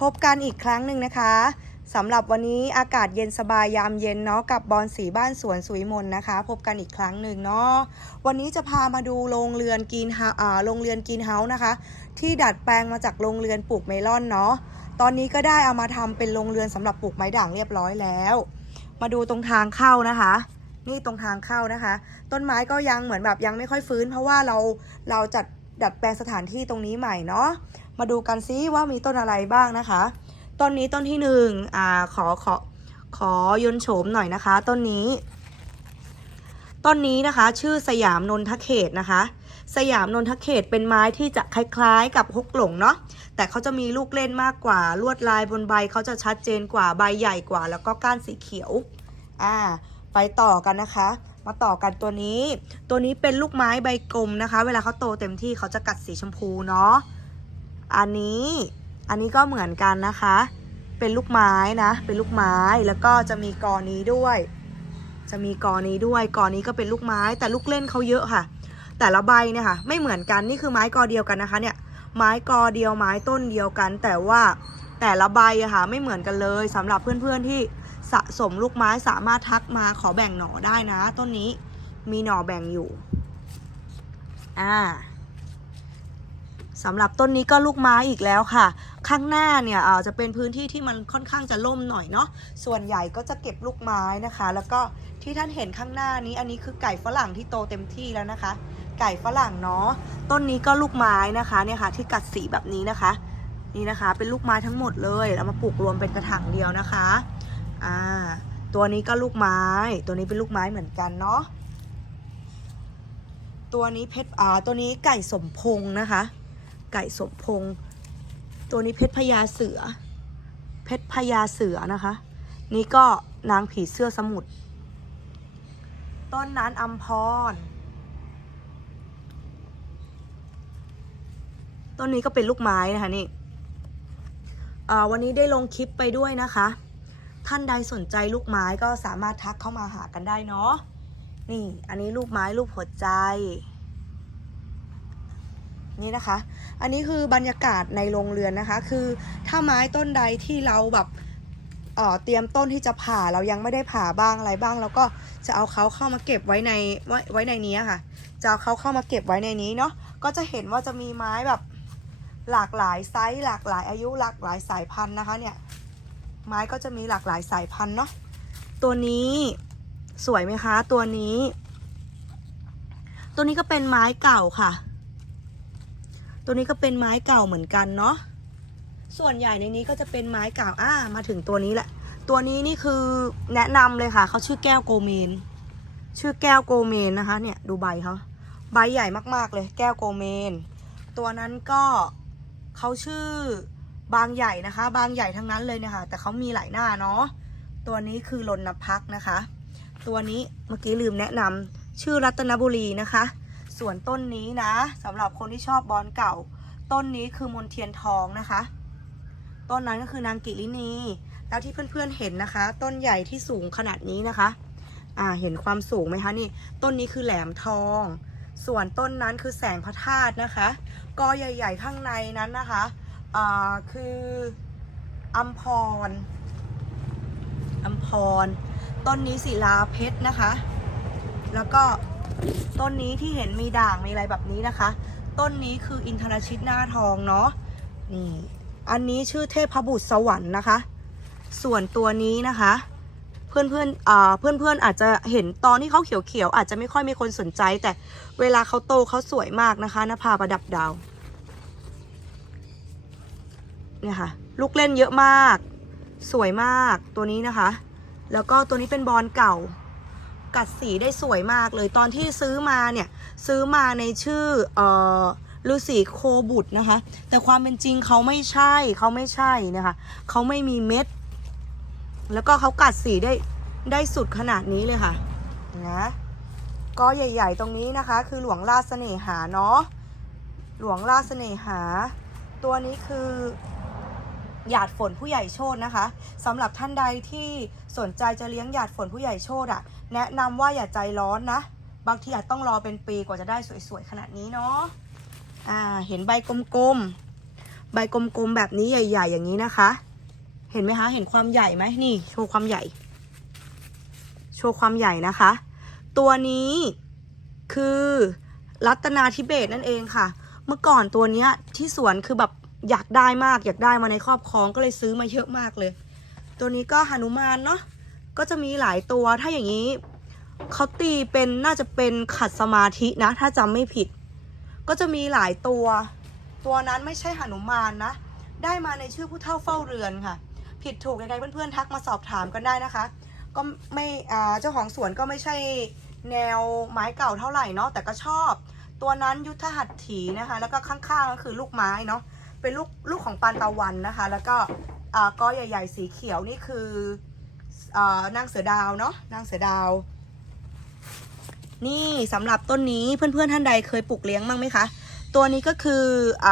พบกันอีกครั้งหนึ่งนะคะสำหรับวันนี้อากาศเย็นสบายยามเย็นเนาะกับบอลสีบ้านสวนสุวิมลนะคะ พบกันอีกครั้งหนึ่งเนาะวันนี้จะพามาดูโรงเรือนกินเฮาอ่าโรงเรือนกินเฮาส์นะคะ ที่ดัดแปลงมาจากโรงเรือนปลูกเมลอนเนาะตอนนี้ก็ได้เอามาทำเป็นโรงเรือนสำหรับปลูกไม้ด่างเรียบร้อยแล้ว มาดูตรงทางเข้านะคะ นี่ตรงทางเข้านะคะ ต้นไม้ก็ยังเหมือนแบบยังไม่ค่อยฟื้น เพราะว่าเราเราจัดดัดแปลงสถานที่ตรงนี้ใหม่เนาะ มาดูกันซิว่ามีต้นอะไรบ้างนะคะ ต้นนี้ต้นที่หนึ่งอ่าขอขอขอยนโฉมหน่อยนะคะ ต้นนี้ ต้นนี้นะคะ ชื่อสยามนนทเขตนะคะ สยามนนทเขตเป็นไม้ที่จะคล้ายๆ กับฮกหลงเนาะแต่เขาจะมีลูกเล่นมากกว่าลวดลายบนใบเขาจะชัดเจนกว่าใบใหญ่กว่า แล้วก็ก้านสีเขียวอ่าไปต่อกันนะคะ มาต่อกันตัวนี้ ตัวนี้เป็นลูกไม้ใบกลมนะคะ เวลาเขาโตเต็มที่เขาจะกัดสีชมพูเนาะ อันนี้ อันนี้ก็เหมือนกันนะคะ เป็นลูกไม้นะ เป็นลูกไม้ แล้วก็จะมีกอนี้ด้วย จะมีกอนี้ด้วย กอนี้ก็เป็นลูกไม้ แต่ลูกเล่นเขาเยอะค่ะ แต่ละใบเนี่ยค่ะ ไม่เหมือนกัน นี่คือไม้กอเดียวกันนะคะ เนี่ย ไม้กอเดียว ไม้ต้นเดียวกัน แต่ว่าแต่ละใบอะค่ะ ไม่เหมือนกันเลยสำหรับเพื่อนๆที่สะสมลูกไม้สามารถทักมาขอแบ่งหน่อได้นะ ต้นนี้มีหน่อแบ่งอยู่ อ่า สำหรับต้นนี้ก็ลูกไม้อีกแล้วค่ะ ข้างหน้าเนี่ยอาจะเป็นพื้นที่ที่มันค่อนข้างจะล่มหน่อยเนาะส่วนใหญ่ก็จะเก็บลูกไม้นะคะ แล้วก็ที่ท่านเห็นข้างหน้านี้อันนี้คือไก่ฝรั่งที่โตเต็มที่แล้วนะคะ ไก่ฝรั่งเนาะต้นนี้ก็ลูกไม้นะคะเนี่ยค่ะที่กัดสีแบบนี้นะคะ นี่นะคะเป็นลูกไม้ทั้งหมดเลยแล้วมาปลูกรวมเป็นกระถางเดียวนะคะอ่าตัวนี้ก็ลูกไม้ ตัวนี้เป็นลูกไม้เหมือนกันเนาะตัวนี้เพชรอ่าตัวนี้ไก่สมพงษ์นะคะ ไก่สมพงษ์ตัวนี้เพชรพญาเสือ เพชรพญาเสือนะคะ นี่ก็นางผีเสื้อสมุทร ต้นนั้นอัมพร ต้นนี้ก็เป็นลูกไม้นะคะนี่วันนี้ได้ลงคลิปไปด้วยนะคะ ท่านใดสนใจลูกไม้ก็สามารถทักเข้ามาหากันได้เนาะ นี่ อันนี้ลูกไม้รูปหัวใจ นี่นะคะ อันนี้คือบรรยากาศในโรงเรือนนะคะ คือถ้าไม้ต้นใดที่เราแบบเเตรียมต้นที่จะผ่าเรายังไม่ได้ผ่าบ้างอะไรบ้างแล้วก็จะเอาเขาเข้ามาเก็บไว้ในไว้ไว้ในนี้ค่ะ จะเอาเขาเข้ามาเก็บไว้ในนี้เนาะ ก็จะเห็นว่าจะมีไม้แบบหลากหลายไซส์หลากหลายอายุหลากหลายสายพันธุ์นะคะเนี่ย ไม้ก็จะมีหลากหลายสายพันธุ์เนาะ ตัวนี้สวยไหมคะ ตัวนี้ ตัวนี้ก็เป็นไม้เก่าค่ะ ตัวนี้ก็เป็นไม้เก่าเหมือนกันเนาะส่วนใหญ่ในนี้ก็จะเป็นไม้เก่าอ่ามาถึงตัวนี้แหละ ตัวนี้นี่คือแนะนำเลยค่ะเขาชื่อแก้วโกเมน ชื่อแก้วโกเมนนะคะ เนี่ยดูใบเขาใบใหญ่มากๆเลย แก้วโกเมน ตัวนั้นก็เขาชื่อบางใหญ่นะคะ บางใหญ่ทั้งนั้นเลยนี่ยค่ะแต่เขามีหลายหน้าเนาะตัวนี้คือรณพักษ์นะคะ ตัวนี้เมื่อกี้ลืมแนะนำชื่อรัตนบุรีนะคะ ส่วนต้นนี้นะสำหรับคนที่ชอบบอลเก่า ต้นนี้คือมนเทียนทองนะคะ ต้นนั้นก็คือนางกิรินี แล้วที่เพื่อนๆเห็นนะคะ ต้นใหญ่ที่สูงขนาดนี้นะคะ อ่าเห็นความสูงไหมคะนี่ต้นนี้คือแหลมทอง ส่วนต้นนั้นคือแสงพระธาตุนะคะกอใหญ่ ๆ ข้างในนั้นนะคะอ่าคืออัมพรอัมพร ต้นนี้ศิลาเพชรนะคะ แล้วก็ ต้นนี้ที่เห็นมีด่างมีอะไรแบบนี้นะคะ ต้นนี้คืออินทรชิตหน้าทองเนาะนี่อันนี้ชื่อเทพบุตรสวรรค์นะคะ ส่วนตัวนี้นะคะ เพื่อนเพื่อนอ่าเพื่อนเพื่อนอาจจะเห็นตอนที่เขาเขียวๆอาจจะไม่ค่อยมีคนสนใจ แต่เวลาเขาโตเขาสวยมากนะคะนภาประดับดาวเนี่ยค่ะลูกเล่นเยอะมาก สวยมากตัวนี้นะคะ แล้วก็ตัวนี้เป็นบอลเก่า กัดสีได้สวยมากเลยตอนที่ซื้อมาเนี่ยซื้อมาในชื่อเอ่อฤาษีโคบุตรนะคะ แต่ความเป็นจริงเขาไม่ใช่เขาไม่ใช่นะคะเขาไม่มีเม็ด แล้วก็เขากัดสีได้ได้สุดขนาดนี้เลยค่ะนะก็ใหญ่ ๆ ตรงนี้นะคะ คือหลวงราเสน่หาเนาะหลวงราเสน่หา ตัวนี้คือหยาดฝนผู้ใหญ่โชตนะคะสำหรับท่านใดที่สนใจจะเลี้ยงหยาดฝนผู้ใหญ่โชตอะ แนะนำว่าอย่าใจร้อนนะ บางทีอาจต้องรอเป็นปีกว่าจะได้สวยๆขนาดนี้เนาะอ่าเห็นใบกลมๆ ใบกลมๆแบบนี้ใหญ่ ๆ อย่างนี้นะคะ เห็นไหมคะ เห็นความใหญ่ไหมนี่ โชว์ความใหญ่ โชว์ความใหญ่นะคะ ตัวนี้คือรัตนาทิเบตนั่นเองค่ะ เมื่อก่อนตัวเนี้ยที่สวนคือแบบอยากได้มากอยากได้มาในครอบครองก็เลยซื้อมาเยอะมากเลย ตัวนี้ก็หนุมานเนาะ ก็จะมีหลายตัวถ้าอย่างนี้เขาตีเป็นน่าจะเป็นขัดสมาธินะ ถ้าจำไม่ผิด ก็จะมีหลายตัว ตัวนั้นไม่ใช่หนุมานนะ ได้มาในชื่อผู้เฒ่าเฝ้าเรือนค่ะ ผิดถูกยังไงเพื่อนๆทักมาสอบถามกันได้นะคะ ก็ไม่เจ้าของสวนก็ไม่ใช่แนวไม้เก่าเท่าไหร่เนาะแต่ก็ชอบ ตัวนั้นยุทธหัตถีนะคะ แล้วก็ข้างๆก็คือลูกไม้เนาะเป็นลูกลูกของปานตะวันนะคะ แล้วก็ก้อใหญ่ ๆ สีเขียวนี่คือ นางเสือดาวเนาะนางเสือดาว นี่สำหรับต้นนี้เพื่อนๆท่านใดเคยปลูกเลี้ยงบ้งไหมคะ ตัวนี้ก็คืออ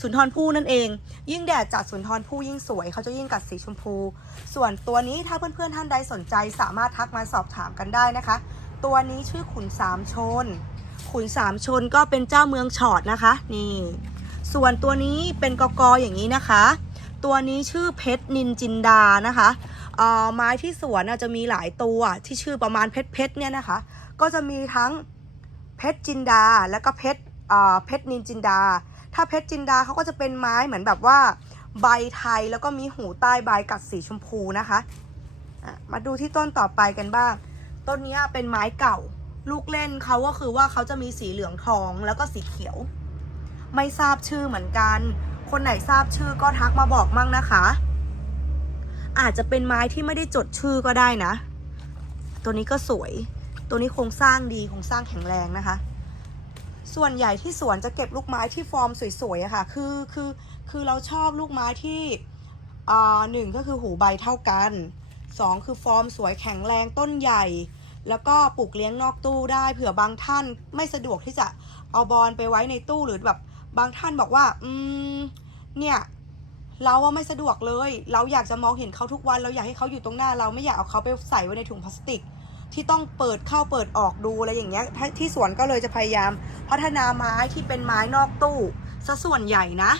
สุนทรภู่นั่นเอง ยิ่งแดดจัดสุนทรภู่ยิ่งสวยเขาจะยิ่งกัดสีชมพู ส่วนตัวนี้ถ้าเพื่อนๆท่านใดสนใจสามารถทักมาสอบถามกันได้นะคะ ตัวนี้ชื่อขุนสามชน ขุนสามชนก็เป็นเจ้าเมืองฉอดนะคะ นี่ ส่วนตัวนี้เป็นกกออย่างนี้นะคะ ตัวนี้ชื่อเพชรนินจินดานะคะ ไม้ที่สวนจะมีหลายตัวที่ชื่อประมาณเพชรเพชรเนี่ยนะคะ ก็จะมีทั้งเพชรจินดาแล้วก็เพชรเพชรนินจินดา ถ้าเพชรจินดาเขาก็จะเป็นไม้เหมือนแบบว่าใบไทยแล้วก็มีหูใต้ใบกัดสีชมพูนะคะมาดูที่ต้นต่อไปกันบ้าง ต้นนี้เป็นไม้เก่า ลูกเล่นเขาก็คือว่าเขาจะมีสีเหลืองทองแล้วก็สีเขียว ไม่ทราบชื่อเหมือนกัน คนไหนทราบชื่อก็ทักมาบอกมั่งนะคะ อาจจะเป็นไม้ที่ไม่ได้จดชื่อก็ได้นะ ตัวนี้ก็สวย ตัวนี้โครงสร้างดีโครงสร้างแข็งแรงนะคะ ส่วนใหญ่ที่สวนจะเก็บลูกไม้ที่ฟอร์มสวยๆอะค่ะ คือคือคือเราชอบลูกไม้ที่อ่าหนึ่งก็คือหูใบเท่ากันสองคือฟอร์มสวยแข็งแรงต้นใหญ่ แล้วก็ปลูกเลี้ยงนอกตู้ได้เผื่อบางท่านไม่สะดวกที่จะเอาบอลไปไว้ในตู้หรือแบบบางท่านบอกว่า อืม เนี่ย เราว่าไม่สะดวกเลย เราอยากจะมองเห็นเขาทุกวัน เราอยากให้เขาอยู่ตรงหน้า เราไม่อยากเอาเขาไปใส่ไว้ในถุงพลาสติก ที่ต้องเปิดเข้าเปิดออกดูอะไรอย่างเงี้ย ที่สวนก็เลยจะพยายาม พัฒนาไม้ที่เป็นไม้นอกตู้ซะส่วนใหญ่นะ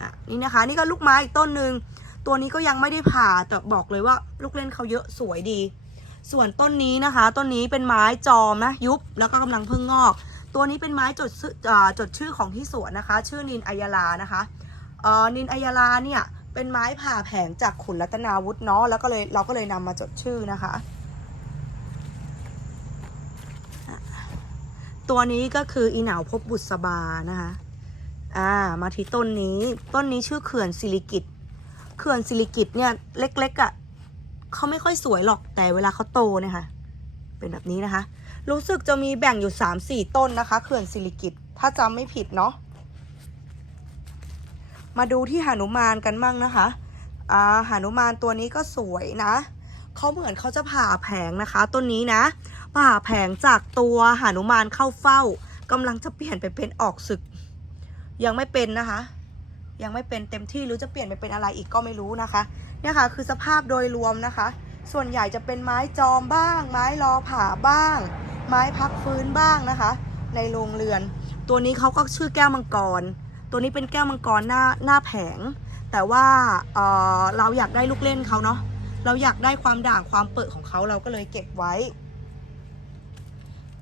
อะนี่นะคะ นี่ก็ลูกไม้อีกต้นหนึ่งตัวนี้ก็ยังไม่ได้ผ่าแต่บอกเลยว่าลูกเล่นเขาเยอะสวยดี ส่วนต้นนี้นะคะ ต้นนี้เป็นไม้จอมนะยุบแล้วก็กำลังเพิ่งงอก ตัวนี้เป็นไม้จดชื่อจดชื่อของที่สวนนะคะ ชื่อนินอัยาลานะคะ นินอัยาลาเนี่ยเป็นไม้ผ่าแผงจากขุนรัตนาวุฒิเนาะแล้วก็เลยเราก็เลยนำมาจดชื่อนะคะ ตัวนี้ก็คืออีเหนาพบบุษบานะคะอ่ามาที่ต้นนี้ต้นนี้ชื่อเขื่อนสิริกิตเขื่อนสิริกิตเนี่ยเล็กๆอะ่ะเขาไม่ค่อยสวยหรอกแต่เวลาเขาโตเนี่ยค่ะเป็นแบบนี้นะคะ รู้สึกจะมีแบ่งอยู่สามสี่ต้นนะคะเขื่อนสิริกิตถ้าจำไม่ผิดเนาะ มาดูที่หานุมานกันมั่งนะคะอ่าหานุมานตัวนี้ก็สวยนะเขาเหมือนเขาจะผ่าแผงนะคะ ต้นนี้นะ ผ่าแผงจากตัวหานุมานเข้าเฝ้ากำลังจะเปลี่ยนไปเป็นออกศึก ยังไม่เป็นนะคะ ยังไม่เป็นเต็มที่หรือจะเปลี่ยนไปเป็นอะไรอีกก็ไม่รู้นะคะ เนี่ยค่ะคือสภาพโดยรวมนะคะ ส่วนใหญ่จะเป็นไม้จอมบ้าง ไม้รอผ่าบ้าง ไม้พักฟื้นบ้างนะคะ ในโรงเรือน ตัวนี้เขาก็ชื่อแก้วมังกร ตัวนี้เป็นแก้วมังกรหน้าหน้าแผง แต่ว่าเเราอยากได้ลูกเล่นเขาเนาะเราอยากได้ความด่างความเปิดของเขาเราก็เลยเก็บไว้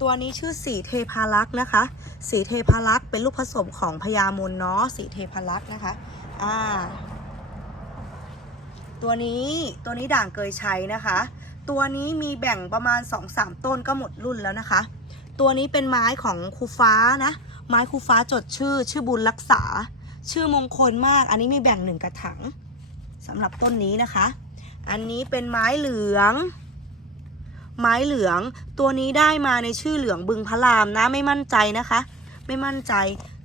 ตัวนี้ชื่อสีเทพารักษ์นะคะ สีเทพารักษ์เป็นลูกผสมของพญามนเนาะสีเทพารักษ์นะคะอ่าตัวนี้ตัวนี้ด่างเกยชัยนะคะ ตัวนี้มีแบ่งประมาณ 2-3 ต้นก็หมดรุ่นแล้วนะคะ ตัวนี้เป็นไม้ของครูฟ้านะ ไม้ครูฟ้าจดชื่อ ชื่อบุญรักษา ชื่อมงคลมาก อันนี้มีแบ่งหนึ่งกระถางสำหรับต้นนี้นะคะ อันนี้เป็นไม้เหลือง ไม้เหลือง ตัวนี้ได้มาในชื่อเหลืองบึงพระรามนะ ไม่มั่นใจนะคะ ไม่มั่นใจ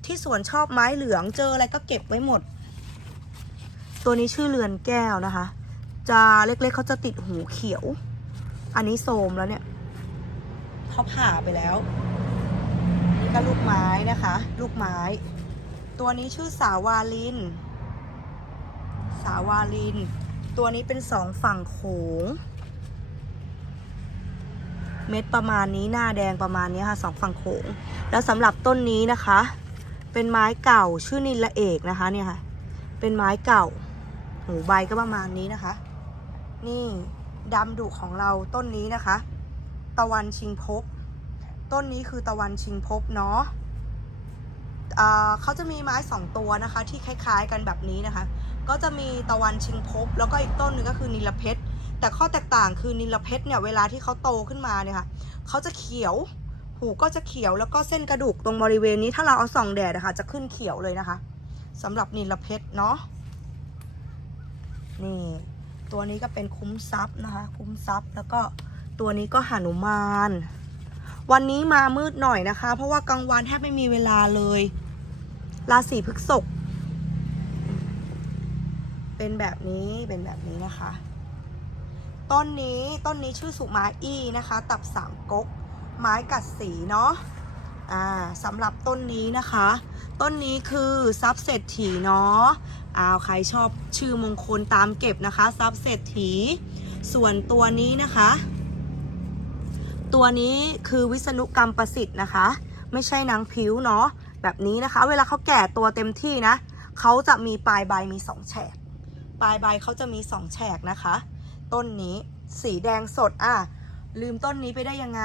ที่สวนชอบไม้เหลือง เจออะไรก็เก็บไว้หมด ตัวนี้ชื่อเรือนแก้วนะคะ จะเล็กๆเขาจะติดหูเขียว อันนี้โสมแล้วเนี่ยเขาผ่าไปแล้ว ก็ลูกไม้นะคะ ลูกไม้ ตัวนี้ชื่อสาวาลิน สาวาลิน ตัวนี้เป็นสองฝั่งโขง เม็ดประมาณนี้หน้าแดงประมาณนี้ค่ะสองฝั่งโขง แล้วสำหรับต้นนี้นะคะ เป็นไม้เก่าชื่อนิลละเอกนะคะเนี่ยค่ะ เป็นไม้เก่าหูใบก็ประมาณนี้นะคะ นี่ดำดุของเราต้นนี้นะคะ ตะวันชิงภพ ต้นนี้คือตะวันชิงภพเนาะเขาจะมีไม้สองตัวนะคะ ที่คล้าย ๆ กันแบบนี้นะคะ ก็จะมีตะวันชิงภพแล้วก็อีกต้นหนึ่งก็คือนิลเพชรแต่ข้อแตกต่างคือนิลเพชรเนี่ยเวลาที่เขาโตขึ้นมาเนี่ยค่ะเขาจะเขียว หูก็จะเขียวแล้วก็เส้นกระดูกตรงบริเวณนี้ถ้าเราเอาส่องแดดนะคะจะขึ้นเขียวเลยนะคะสำหรับนิลเพชรเนาะนี่ตัวนี้ก็เป็นคุ้มทรัพย์นะคะ คุ้มทรัพย์แล้วก็ตัวนี้ก็หานุมาน วันนี้มามืดหน่อยนะคะ เพราะว่ากลางวันแทบไม่มีเวลาเลย ราศีพฤษภเป็นแบบนี้เป็นแบบนี้นะคะ ต้นนี้ต้นนี้ชื่อสุมาอี้นะคะ ตับสามก๊ก ไม้กัดสีเนาะอ่าสำหรับต้นนี้นะคะ ต้นนี้คือทรัพย์เศรษฐีเนาะอ้าวใครชอบชื่อมงคลตามเก็บนะคะทรัพย์เศรษฐี ส่วนตัวนี้นะคะ ตัวนี้คือวิษณุกรรมประสิทธิ์นะคะ ไม่ใช่นางผิวเนาะแบบนี้นะคะ เวลาเขาแก่ตัวเต็มที่นะเขาจะมีปลายใบมีสองแฉกปลายใบเขาจะมีสองแฉกนะคะ ต้นนี้สีแดงสดอะลืมต้นนี้ไปได้ยังไง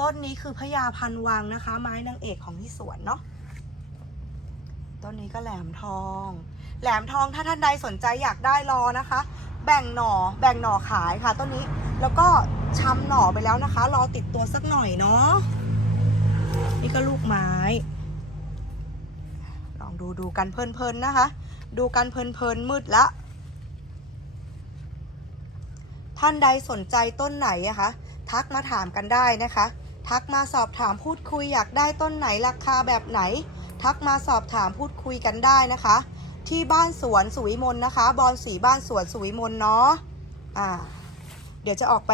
ต้นนี้คือพญาพันวังนะคะ ไม้นางเอกของที่สวนเนาะต้นนี้ก็แหลมทอง แหลมทองถ้าท่านใดสนใจอยากได้รอนะคะ แบ่งหน่อแบ่งหน่อขายค่ะต้นนี้ แล้วก็ชำหน่อไปแล้วนะคะ รอติดตัวสักหน่อยเนาะนี่ก็ลูกไม้ ลองดูดูกันเพลินๆนะคะ ดูกันเพลินๆมืดละ ท่านใดสนใจต้นไหนอะคะทักมาถามกันได้นะคะ ทักมาสอบถามพูดคุยอยากได้ต้นไหนราคาแบบไหน ทักมาสอบถามพูดคุยกันได้นะคะ ที่บ้านสวนสุวิมลนะคะ บอนสีบ้านสวนสุวิมลเนาะอ่า เดี๋ยวจะออกไป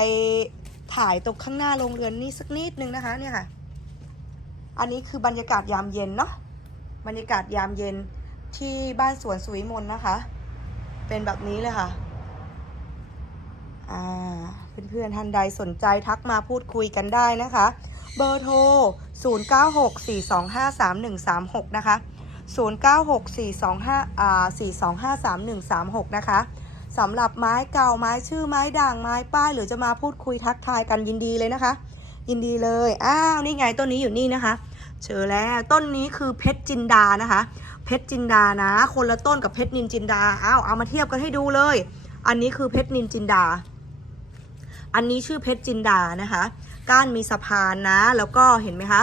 ถ่ายตรงข้างหน้าโรงเรือนนี่สักนิดนึงนะคะเนี่ยค่ะ อันนี้คือบรรยากาศยามเย็นเนาะบรรยากาศยามเย็นที่บ้านสวนสุวิมลนะคะ เป็นแบบนี้เลยค่ะอ่าเพื่อนๆท่านใดสนใจทักมาพูดคุยกันได้นะคะ เบอร์โทร 0964253136 นะคะ 096425อ่า4253136 นะคะสำหรับไม้เก่าไม้ชื่อไม้ด่างไม้ป้าย หรือจะมาพูดคุยทักทายกันยินดีเลยนะคะ ยินดีเลย อ้าวนี่ไงต้นนี้อยู่นี่นะคะเจอแล้วต้นนี้คือเพชรจินดานะคะ เพชรจินดานะ คนละต้นกับเพชรนินจินดาอ้าวเอามาเทียบกันให้ดูเลย อันนี้คือเพชรนินจินดา อันนี้ชื่อเพชรจินดานะคะ ก้านมีสะพานนะ แล้วก็เห็นไหมคะ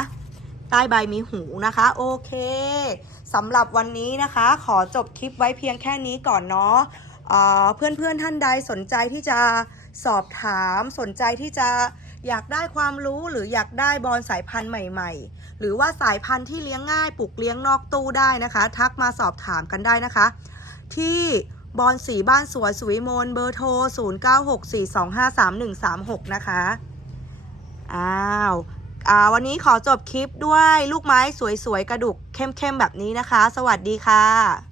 ใต้ใบมีหูนะคะ โอเค สำหรับวันนี้นะคะ ขอจบคลิปไว้เพียงแค่นี้ก่อนเนาะเเพื่อนๆท่านใดสนใจที่จะสอบถามสนใจที่จะอยากได้ความรู้หรืออยากได้บอลสายพันธุ์ใหม่ๆ หรือว่าสายพันธุ์ที่เลี้ยงง่ายปลูกเลี้ยงนอกตู้ได้นะคะ ทักมาสอบถามกันได้นะคะ ที่บอลสีบ้านสวยสุวิมลเบอร์โทร 0964253136 นะคะ อ้าว วันนี้ขอจบคลิปด้วยลูกไม้สวยๆ กระดุกเข้มๆ แบบนี้นะคะ สวัสดีค่ะ